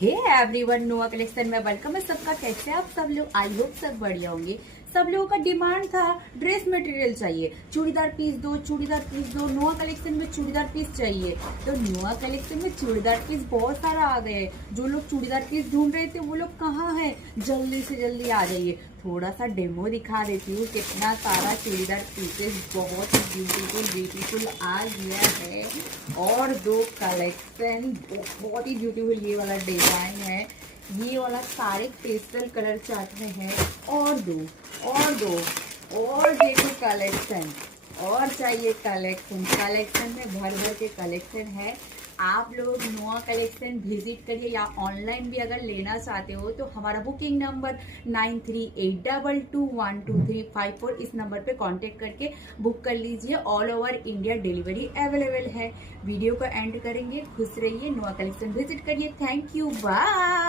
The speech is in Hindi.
हे एवरीवन, नोआ कलेक्शन में वेलकम है सबका। कैसे आप सब लोग? आई होप सब बढ़िया होंगे। सब लोगों का डिमांड था ड्रेस मटेरियल चाहिए, चूड़ीदार पीस दो, चूड़ीदार पीस दो। नोआ कलेक्शन में चूड़ीदार पीस चाहिए, तो नोआ कलेक्शन में चूड़ीदार पीस बहुत सारा आ गए। जो लोग चूड़ीदार पीस ढूंढ रहे थे वो लोग कहाँ हैं? जल्दी से जल्दी आ जाइए। थोड़ा सा डेमो दिखा देती हूँ कितना सारा चूड़ीदार पीसेस बहुत ही ब्यूटीफुल आ गया है। और दो कलेक्शन बहुत ही ब्यूटीफुल, ये वाला डिजाइन है, ये वाला सारे पेस्टल कलर चार्ट में है। और दो और देखो कलेक्शन, और चाहिए कलेक्शन। कलेक्शन में भर भर के कलेक्शन है। आप लोग नोआ कलेक्शन विजिट करिए, या ऑनलाइन भी अगर लेना चाहते हो तो हमारा बुकिंग नंबर 9382212354 इस नंबर पे कांटेक्ट करके बुक कर लीजिए। All over India delivery available है। वीडियो को एंड करेंगे। खुश रहिए, नोआ कलेक्शन विजिट करिए। Thank you, bye.